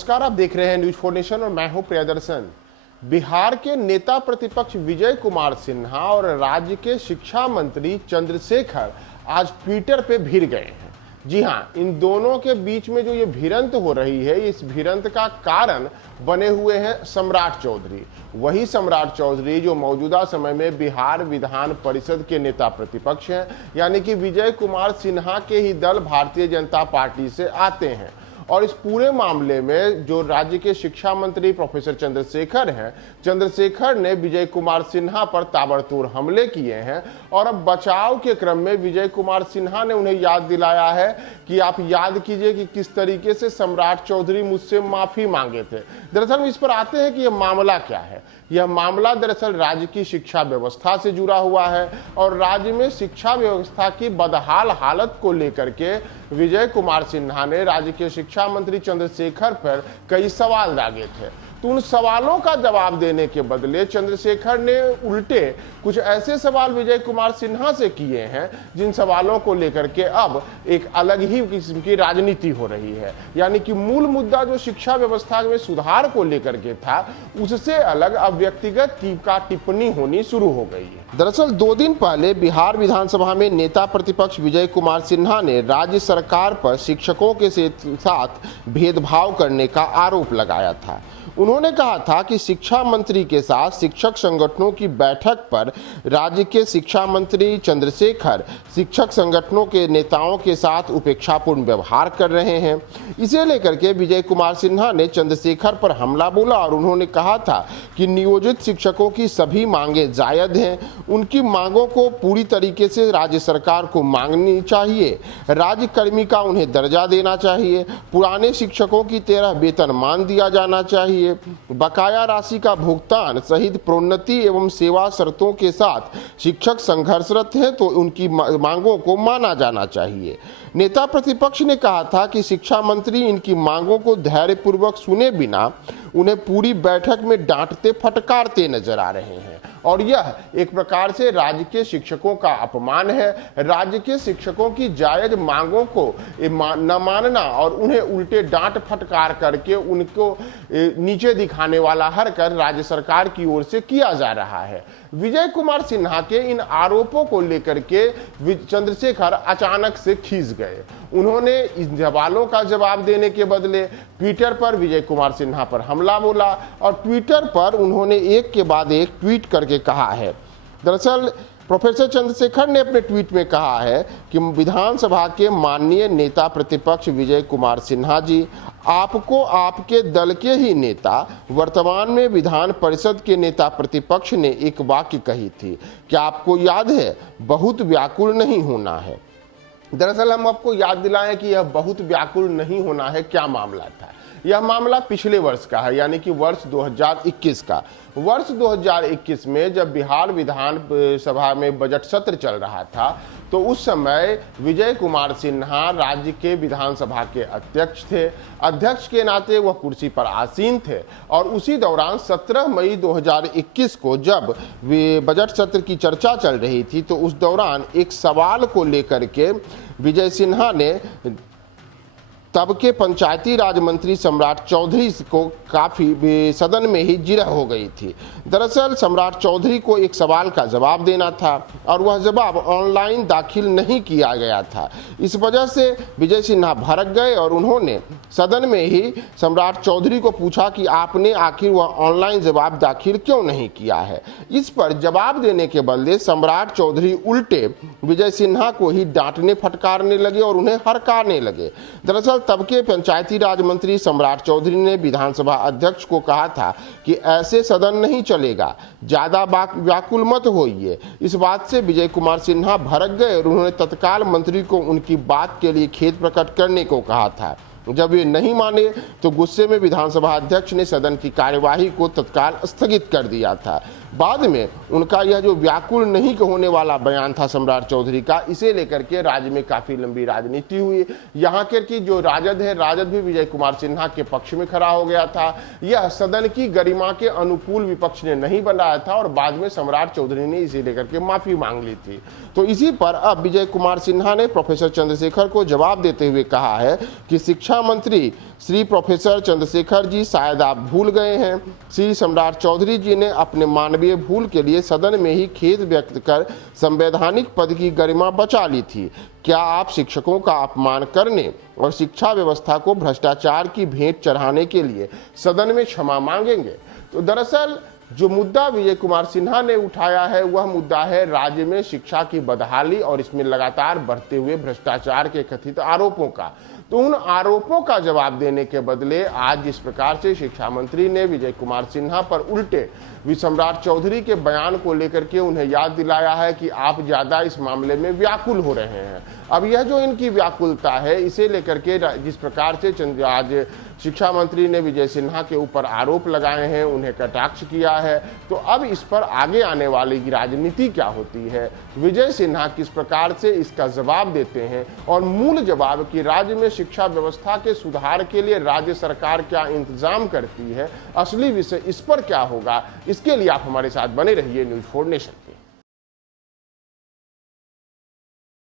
नमस्कार, आप देख रहे हैं न्यूज 4 नेशन और मैं हूं प्रियदर्शन। बिहार के नेता प्रतिपक्ष विजय कुमार सिन्हा और राज्य के शिक्षा मंत्री चंद्रशेखर आज ट्विटर पे भिड़ गए हैं। जी हां, इन दोनों के बीच में जो ये भिड़ंत हो रही है, इस भिड़ंत का कारण बने हुए हैं सम्राट चौधरी। वही सम्राट चौधरी जो मौजूदा समय में बिहार विधान परिषद के नेता प्रतिपक्ष हैं, यानी कि विजय कुमार सिन्हा के ही दल भारतीय जनता पार्टी से आते हैं। और इस पूरे मामले में जो राज्य के शिक्षा मंत्री प्रोफेसर चंद्रशेखर हैं, चंद्रशेखर ने विजय कुमार सिन्हा पर ताबड़तोड़ हमले किए हैं और अब बचाव के क्रम में विजय कुमार सिन्हा ने उन्हें याद दिलाया है कि आप याद कीजिए कि किस तरीके से सम्राट चौधरी मुझसे माफी मांगे थे। दरअसल इस पर आते हैं कि यह मामला क्या है। यह मामला दरअसल राज्य की शिक्षा व्यवस्था से जुड़ा हुआ है और राज्य में शिक्षा व्यवस्था की बदहाल हालत को लेकर के विजय कुमार सिन्हा ने राज्य के शिक्षा मंत्री चंद्रशेखर पर कई सवाल दागे थे। तो उन सवालों का जवाब देने के बदले चंद्रशेखर ने उल्टे कुछ ऐसे सवाल विजय कुमार सिन्हा से किए हैं जिन सवालों को लेकर के अब एक अलग ही किस्म की राजनीति हो रही है। यानी कि मूल मुद्दा जो शिक्षा व्यवस्था में सुधार को लेकर के था, उससे अलग अब व्यक्तिगत टीका टिप्पणी होनी शुरू हो गई है। दरअसल 2 दिन पहले बिहार विधानसभा में नेता प्रतिपक्ष विजय कुमार सिन्हा ने राज्य सरकार पर शिक्षकों के साथ भेदभाव करने का आरोप लगाया था। उन्होंने कहा था कि शिक्षा मंत्री के साथ शिक्षक संगठनों की बैठक पर राज्य के शिक्षा मंत्री चंद्रशेखर शिक्षक संगठनों के नेताओं के साथ उपेक्षापूर्ण व्यवहार कर रहे हैं। इसे लेकर के विजय कुमार सिन्हा ने चंद्रशेखर पर हमला बोला और उन्होंने कहा था कि नियोजित शिक्षकों की सभी मांगें जायज हैं, उनकी मांगों को पूरी तरीके से राज्य सरकार को मांगनी चाहिए। राज्य कर्मी का उन्हें दर्जा देना चाहिए, पुराने शिक्षकों की तरह वेतनमान दिया जाना चाहिए, बकाया राशि का भुगतान सहित प्रोन्नति एवं सेवा शर्तों के साथ शिक्षक संघर्षरत हैं तो उनकी मांगों को माना जाना चाहिए। नेता प्रतिपक्ष ने कहा था कि शिक्षा मंत्री इनकी मांगों को धैर्यपूर्वक सुने बिना उन्हें पूरी बैठक में डांटते फटकारते नजर आ रहे हैं और यह एक प्रकार से राज्य के शिक्षकों का अपमान है। राज्य के शिक्षकों की जायज मांगों को न मानना और उन्हें उल्टे डांट फटकार करके उनको नीचे दिखाने वाला हरकत राज्य सरकार की ओर से किया जा रहा है। विजय कुमार सिन्हा के इन आरोपों को लेकर के चंद्रशेखर अचानक से खींच गए। उन्होंने इन सवालों का जवाब देने के बदले ट्विटर पर विजय कुमार सिन्हा पर हमला बोला और ट्विटर पर उन्होंने एक के बाद एक ट्वीट करके कहा है। दरअसल प्रोफेसर चंद्रशेखर ने अपने ट्वीट में कहा है कि विधानसभा के माननीय नेता प्रतिपक्ष विजय कुमार सिन्हा जी, आपको आपके दल के ही नेता वर्तमान में विधान परिषद के नेता प्रतिपक्ष ने एक वाक्य कही थी, क्या आपको याद है, बहुत व्याकुल नहीं होना है। दरअसल हम आपको याद दिलाएं कि यह बहुत व्याकुल नहीं होना है क्या मामला था। यह मामला पिछले वर्ष का है, यानी कि वर्ष 2021 का। वर्ष 2021 में जब बिहार विधान सभा में बजट सत्र चल रहा था तो उस समय विजय कुमार सिन्हा राज्य के विधानसभा के अध्यक्ष थे। अध्यक्ष के नाते वह कुर्सी पर आसीन थे और उसी दौरान 17 मई 2021 को जब बजट सत्र की चर्चा चल रही थी तो उस दौरान एक सवाल को लेकर के विजय सिन्हा ने तब के पंचायती राज मंत्री सम्राट चौधरी को काफ़ी सदन में ही जिरह हो गई थी। दरअसल सम्राट चौधरी को एक सवाल का जवाब देना था और वह जवाब ऑनलाइन दाखिल नहीं किया गया था। इस वजह से विजय सिन्हा भड़क गए और उन्होंने सदन में ही सम्राट चौधरी को पूछा कि आपने आखिर वह ऑनलाइन जवाब दाखिल क्यों नहीं किया है। इस पर जवाब देने के बदले सम्राट चौधरी उल्टे विजय सिन्हा को ही डांटने फटकारने लगे और उन्हें हरकाने लगे। दरअसल तब के पंचायती राज मंत्री सम्राट चौधरी ने विधानसभा अध्यक्ष को कहा था कि ऐसे सदन नहीं चलेगा, ज्यादा व्याकुल मत होइए। इस बात से विजय कुमार सिन्हा भड़क गए और उन्होंने तत्काल मंत्री को उनकी बात के लिए खेद प्रकट करने को कहा था। जब ये नहीं माने तो गुस्से में विधानसभा अध्यक्ष ने सदन की कार्यवाही को तत्काल स्थगित कर दिया था। बाद में उनका यह जो व्याकुल नहीं होने वाला बयान था सम्राट चौधरी का, इसे लेकर के राज्य में काफी लंबी राजनीति हुई। यहाँ के की जो राजद है, राजद भी विजय कुमार सिन्हा के पक्ष में खड़ा हो गया था। यह सदन की गरिमा के अनुकूल विपक्ष ने नहीं बनाया था और बाद में सम्राट चौधरी ने इसे लेकर के माफी मांग ली थी। तो इसी पर अब विजय कुमार सिन्हा ने प्रोफेसर चंद्रशेखर को जवाब देते हुए कहा है कि शिक्षा शिक्षा मंत्री श्री प्रोफेसर चंद्रशेखर जी, शायद आप भूल गए हैं, श्री सम्राट चौधरी जी ने अपने मानवीय भूल के लिए सदन में ही खेद व्यक्त कर संवैधानिक पद की गरिमा बचा ली थी। क्या आप शिक्षकों का अपमान करने और शिक्षा व्यवस्था को भ्रष्टाचार की भेंट चढ़ाने के लिए सदन में क्षमा मांगेंगे? तो दरअसल जो मुद्दा विजय कुमार सिन्हा ने उठाया है वह मुद्दा है राज्य में शिक्षा की बदहाली और इसमें लगातार बढ़ते हुए भ्रष्टाचार के कथित आरोपों का। तो उन आरोपों का जवाब देने के बदले आज जिस प्रकार से शिक्षा मंत्री ने विजय कुमार सिन्हा पर उल्टे सम्राट चौधरी के बयान को लेकर के उन्हें याद दिलाया है कि आप ज्यादा इस मामले में व्याकुल हो रहे हैं। अब यह जो इनकी व्याकुलता है इसे लेकर के जिस प्रकार से आज शिक्षा मंत्री ने विजय सिन्हा के ऊपर आरोप लगाए हैं, उन्हें कटाक्ष किया है, तो अब इस पर आगे आने वाली राजनीति क्या होती है, विजय सिन्हा किस प्रकार से इसका जवाब देते हैं और मूल जवाब कि राज्य में शिक्षा व्यवस्था के सुधार के लिए राज्य सरकार क्या इंतजाम करती है, असली विषय इस पर क्या होगा, इसके लिए आप हमारे साथ बने रहिए न्यूज़ 4 नेशन पे।